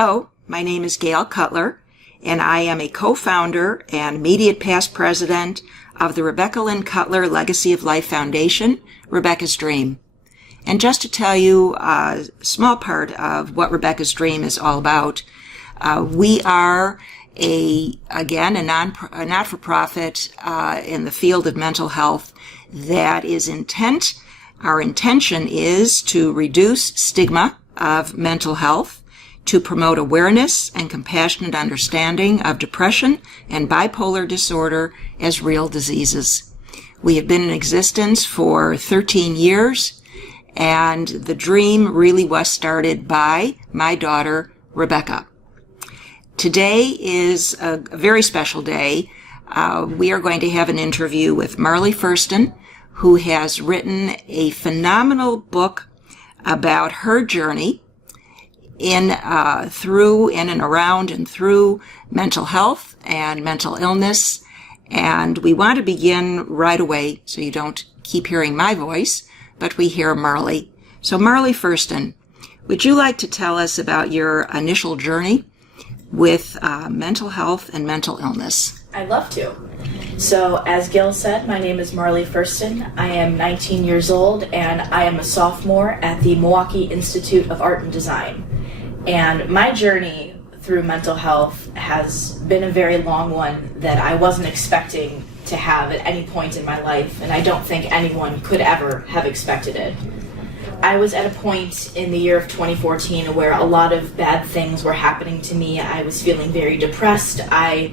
Hello, my name is Gail Cutler, and I am a co-founder and immediate past president of the Rebecca Lynn Cutler Legacy of Life Foundation, Rebecca's Dream. And just to tell you a small part of what Rebecca's Dream is all about, we are a not-for-profit in the field of mental health that is our intention is to reduce stigma of mental health, to promote awareness and compassionate understanding of depression and bipolar disorder as real diseases. We have been in existence for 13 years, and the dream really was started by my daughter, Rebecca. Today is a very special day. We are going to have an interview with Marley Furston, who has written a phenomenal book about her journey through mental health and mental illness. And we want to begin right away so you don't keep hearing my voice, but we hear Marley. So Marley Furston, would you like to tell us about your initial journey with mental health and mental illness? I'd love to. So, as Gail said, my name is Marley Furston. I am 19 years old, and I am a sophomore at the Milwaukee Institute of Art and Design. And my journey through mental health has been a very long one that I wasn't expecting to have at any point in my life, and I don't think anyone could ever have expected it. I was at a point in the year of 2014 where a lot of bad things were happening to me. I was feeling very depressed. I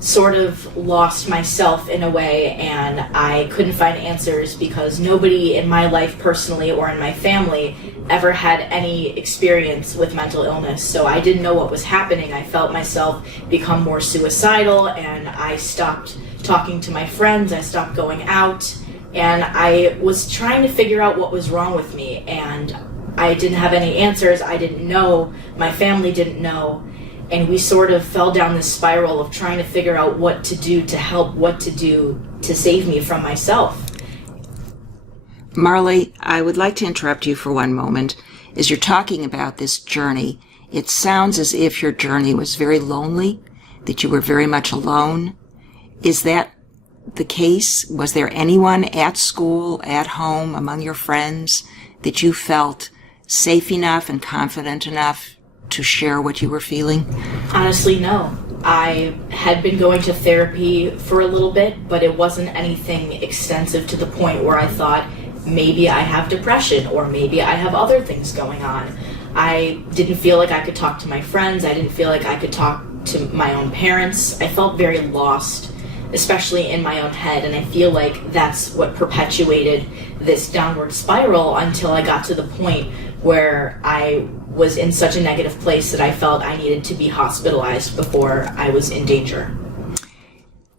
sort of lost myself in a way, and I couldn't find answers because nobody in my life personally or in my family ever had any experience with mental illness. So I didn't know what was happening. I felt myself become more suicidal, and I stopped talking to my friends. I stopped going out, and I was trying to figure out what was wrong with me, and I didn't have any answers. I didn't know. My family didn't know. And we sort of fell down this spiral of trying to figure out what to do to help, what to do to save me from myself. Marley, I would like to interrupt you for one moment. As you're talking about this journey, it sounds as if your journey was very lonely, that you were very much alone. Is that the case? Was there anyone at school, at home, among your friends that you felt safe enough and confident enough to share what you were feeling? Honestly, no. I had been going to therapy for a little bit, but it wasn't anything extensive to the point where I thought maybe I have depression or maybe I have other things going on. I didn't feel like I could talk to my friends. I didn't feel like I could talk to my own parents. I felt very lost, especially in my own head, and I feel like that's what perpetuated this downward spiral until I got to the point where I was in such a negative place that I felt I needed to be hospitalized before I was in danger.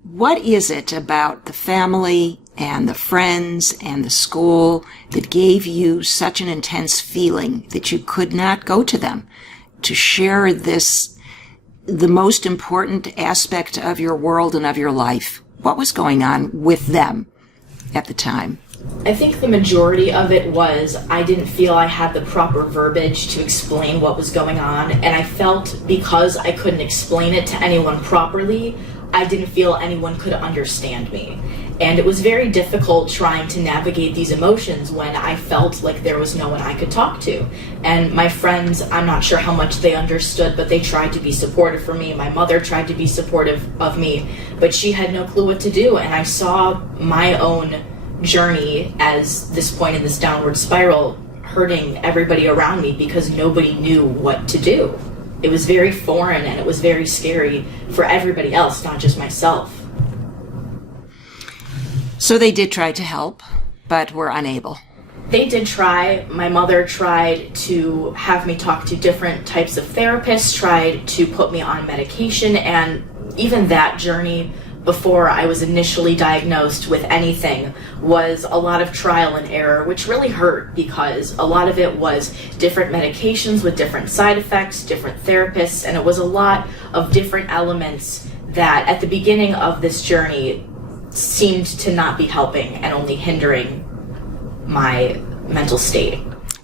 What is it about the family and the friends and the school that gave you such an intense feeling that you could not go to them to share this, the most important aspect of your world and of your life? What was going on with them at the time? I think the majority of it was I didn't feel I had the proper verbiage to explain what was going on, and I felt because I couldn't explain it to anyone properly, I didn't feel anyone could understand me. And it was very difficult trying to navigate these emotions when I felt like there was no one I could talk to. And my friends, I'm not sure how much they understood, but they tried to be supportive for me. My mother tried to be supportive of me, but she had no clue what to do. And I saw my own journey as this point in this downward spiral hurting everybody around me because nobody knew what to do. It was very foreign and it was very scary for everybody else, not just myself. So they did try to help, but were unable. They did try. My mother tried to have me talk to different types of therapists, tried to put me on medication, and even that journey before I was initially diagnosed with anything was a lot of trial and error, which really hurt because a lot of it was different medications with different side effects, different therapists, and it was a lot of different elements that at the beginning of this journey seemed to not be helping and only hindering my mental state.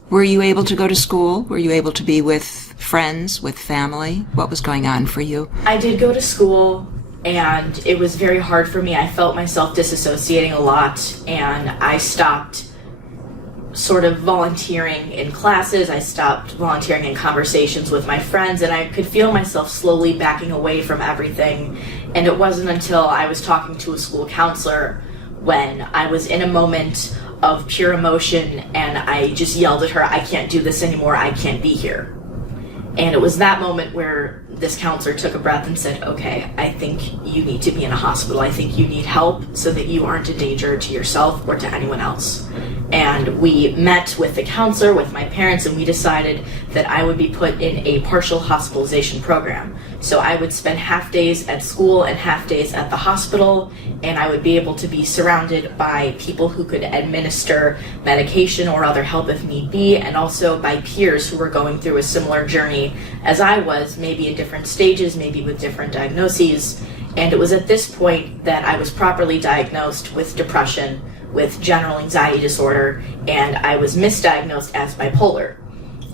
Were you able to go to school? Were you able to be with friends, with family? What was going on for you? I did go to school, and it was very hard for me. I felt myself disassociating a lot, and I stopped sort of volunteering in classes. I stopped volunteering in conversations with my friends, and I could feel myself slowly backing away from everything. And it wasn't until I was talking to a school counselor when I was in a moment of pure emotion and I just yelled at her, "I can't do this anymore, I can't be here." And it was that moment where this counselor took a breath and said, "Okay, I think you need to be in a hospital. I think you need help so that you aren't a danger to yourself or to anyone else." And we met with the counselor, with my parents, and we decided that I would be put in a partial hospitalization program. So I would spend half days at school and half days at the hospital, and I would be able to be surrounded by people who could administer medication or other help if need be, and also by peers who were going through a similar journey as I was, maybe in different stages, maybe with different diagnoses. And it was at this point that I was properly diagnosed with depression, with general anxiety disorder, and I was misdiagnosed as bipolar.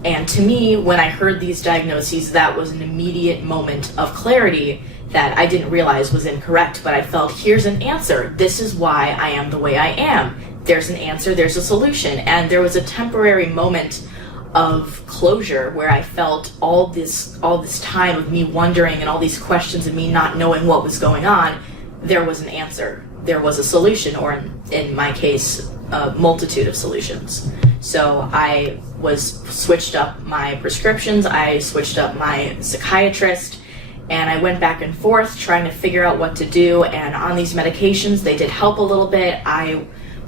And to me, when I heard these diagnoses, that was an immediate moment of clarity that I didn't realize was incorrect, but I felt, here's an answer. This is why I am the way I am. There's an answer, there's a solution. And there was a temporary moment of closure where I felt all this time of me wondering and all these questions and me not knowing what was going on. There was an answer. There was a solution, or in my case, a multitude of solutions. So I switched up my prescriptions, I switched up my psychiatrist, and I went back and forth trying to figure out what to do. And on these medications, they did help a little bit. I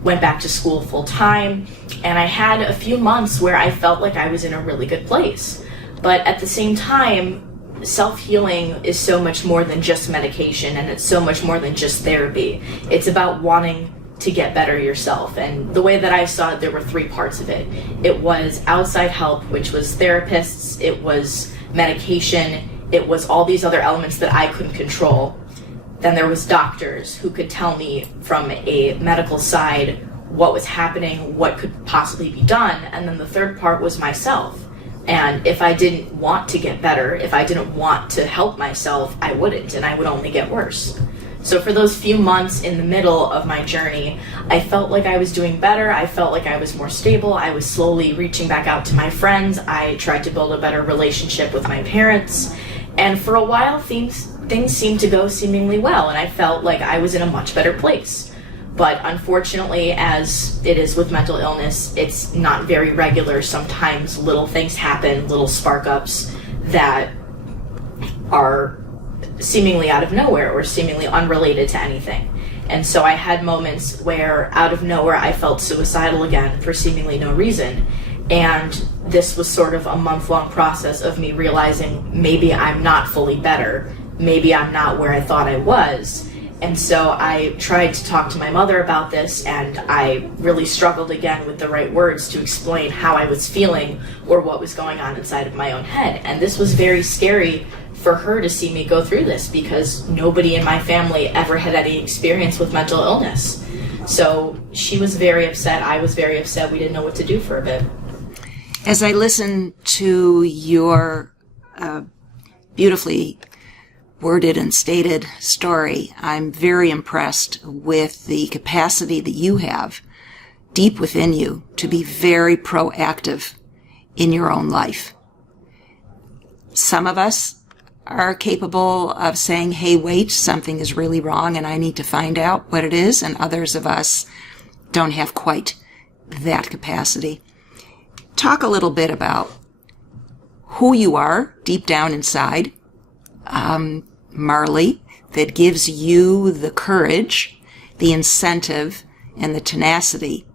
went back to school full time, and I had a few months where I felt like I was in a really good place. But at the same time, self-healing is so much more than just medication, and it's so much more than just therapy. It's about wanting to get better yourself. And the way that I saw it, there were three parts of it. It was outside help, which was therapists, it was medication, it was all these other elements that I couldn't control. Then there was doctors who could tell me from a medical side what was happening, what could possibly be done. And then the third part was myself. And if I didn't want to get better, if I didn't want to help myself, I wouldn't, and I would only get worse. So for those few months in the middle of my journey, I felt like I was doing better. I felt like I was more stable. I was slowly reaching back out to my friends. I tried to build a better relationship with my parents. And for a while, things seemed to go seemingly well, and I felt like I was in a much better place. But unfortunately, as it is with mental illness, it's not very regular. Sometimes little things happen, little spark-ups that are seemingly out of nowhere or seemingly unrelated to anything. And so I had moments where out of nowhere I felt suicidal again for seemingly no reason. And this was sort of a month-long process of me realizing maybe I'm not fully better. Maybe I'm not where I thought I was. And so I tried to talk to my mother about this, and I really struggled again with the right words to explain how I was feeling or what was going on inside of my own head. And this was very scary for her to see me go through this, because nobody in my family ever had any experience with mental illness. So she was very upset. I was very upset. We didn't know what to do for a bit. As I listen to your beautifully worded and stated story, I'm very impressed with the capacity that you have deep within you to be very proactive in your own life. Some of us are capable of saying, hey, wait, something is really wrong and I need to find out what it is, and others of us don't have quite that capacity. Talk a little bit about who you are deep down inside, Marley, that gives you the courage, the incentive, and the tenacity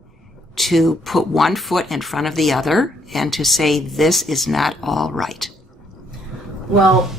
to put one foot in front of the other and to say, this is not all right. Well,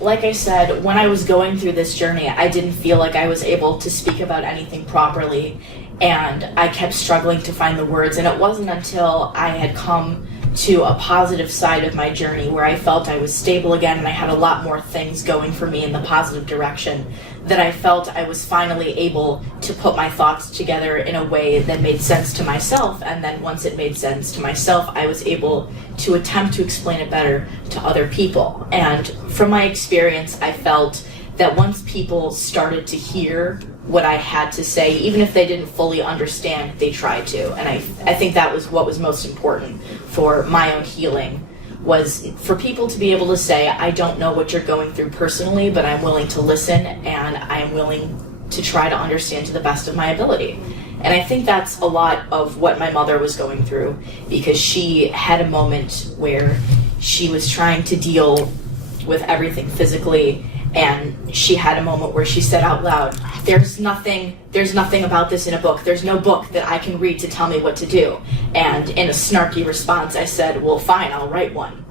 like I said, when I was going through this journey, I didn't feel like I was able to speak about anything properly, and I kept struggling to find the words. And it wasn't until I had come to a positive side of my journey where I felt I was stable again and I had a lot more things going for me in the positive direction, that I felt I was finally able to put my thoughts together in a way that made sense to myself. And then once it made sense to myself, I was able to attempt to explain it better to other people. And from my experience, I felt that once people started to hear what I had to say, even if they didn't fully understand, they tried to. And I think that was what was most important for my own healing, was for people to be able to say, I don't know what you're going through personally, but I'm willing to listen and I am willing to try to understand to the best of my ability. And I think that's a lot of what my mother was going through, because she had a moment where she was trying to deal with everything physically, and she had a moment where she said out loud, there's nothing about this in a book. There's no book that I can read to tell me what to do. And in a snarky response, I said, well, fine, I'll write one.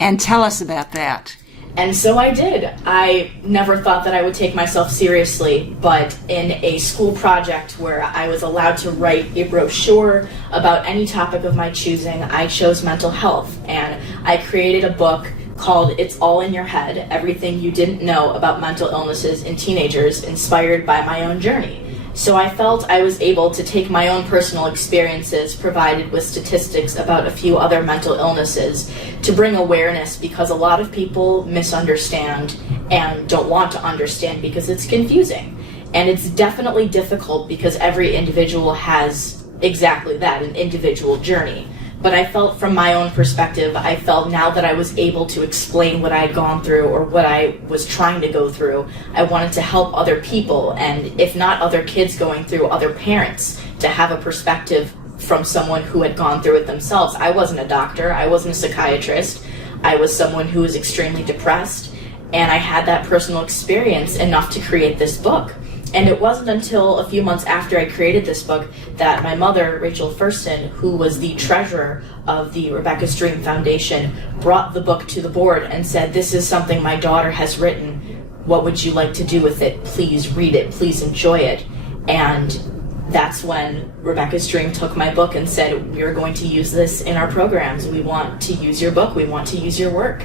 And tell us about that. And so I did. I never thought that I would take myself seriously, but in a school project where I was allowed to write a brochure about any topic of my choosing, I chose mental health. And I created a book called It's All in Your Head, Everything You Didn't Know About Mental Illnesses in Teenagers, inspired by my own journey. So I felt I was able to take my own personal experiences, provided with statistics about a few other mental illnesses, to bring awareness, because a lot of people misunderstand and don't want to understand because it's confusing. And it's definitely difficult because every individual has exactly that, an individual journey. But I felt from my own perspective, I felt now that I was able to explain what I had gone through or what I was trying to go through, I wanted to help other people, and if not other kids going through, other parents, to have a perspective from someone who had gone through it themselves. I wasn't a doctor, I wasn't a psychiatrist, I was someone who was extremely depressed, and I had that personal experience enough to create this book. And it wasn't until a few months after I created this book that my mother, Rachel Furston, who was the treasurer of the Rebecca's Dream Foundation, brought the book to the board and said, this is something my daughter has written. What would you like to do with it? Please read it. Please enjoy it. And that's when Rebecca's Dream took my book and said, we're going to use this in our programs. We want to use your book. We want to use your work.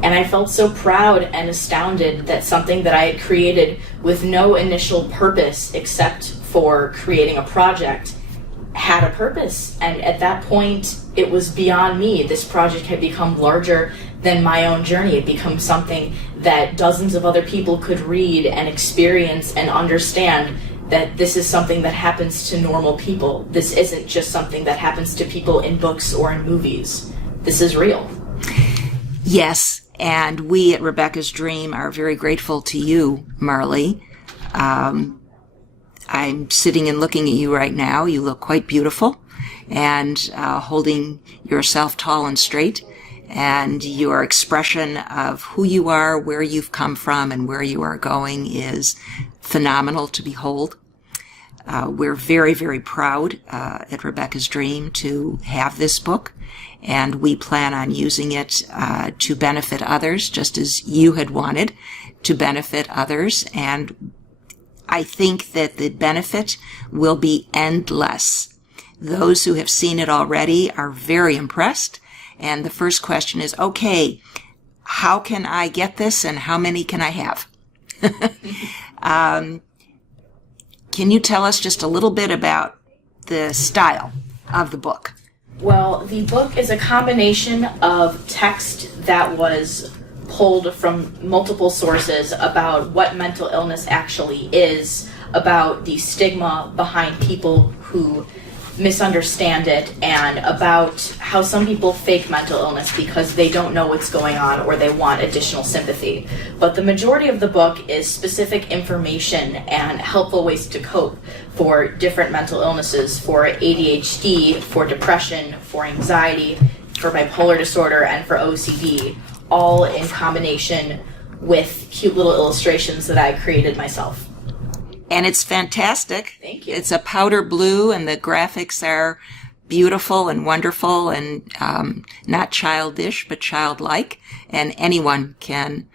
And I felt so proud and astounded that something that I had created with no initial purpose except for creating a project had a purpose. And at that point, it was beyond me. This project had become larger than my own journey. It became something that dozens of other people could read and experience and understand, that this is something that happens to normal people. This isn't just something that happens to people in books or in movies. This is real. Yes. And we at Rebecca's Dream are very grateful to you, Marley. I'm sitting and looking at you right now. You look quite beautiful, and holding yourself tall and straight. And your expression of who you are, where you've come from, and where you are going is phenomenal to behold. We're very, very proud at Rebecca's Dream to have this book. And we plan on using it to benefit others, just as you had wanted to benefit others. And I think that the benefit will be endless. Those who have seen it already are very impressed. And the first question is, okay, how can I get this and how many can I have? Can you tell us just a little bit about the style of the book? Well, the book is a combination of text that was pulled from multiple sources about what mental illness actually is, about the stigma behind people who misunderstand it, and about how some people fake mental illness because they don't know what's going on or they want additional sympathy. But the majority of the book is specific information and helpful ways to cope for different mental illnesses, for ADHD, for depression, for anxiety, for bipolar disorder, and for OCD, all in combination with cute little illustrations that I created myself. And it's fantastic. Thank you. It's a powder blue, and the graphics are beautiful and wonderful and not childish, but childlike. And anyone can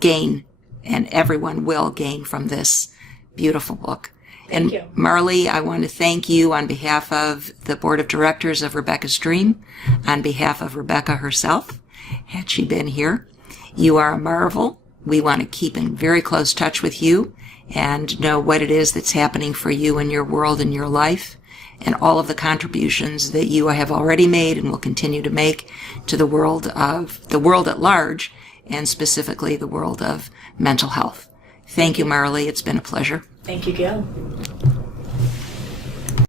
gain, and everyone will gain from this beautiful book. And you. Marley, I want to thank you on behalf of the Board of Directors of Rebecca's Dream, on behalf of Rebecca herself, had she been here. You are a marvel. We want to keep in very close touch with you and know what it is that's happening for you in your world and your life, and all of the contributions that you have already made and will continue to make to the world at large, and specifically the world of mental health. Thank you, Marley. It's been a pleasure. Thank you, Gail.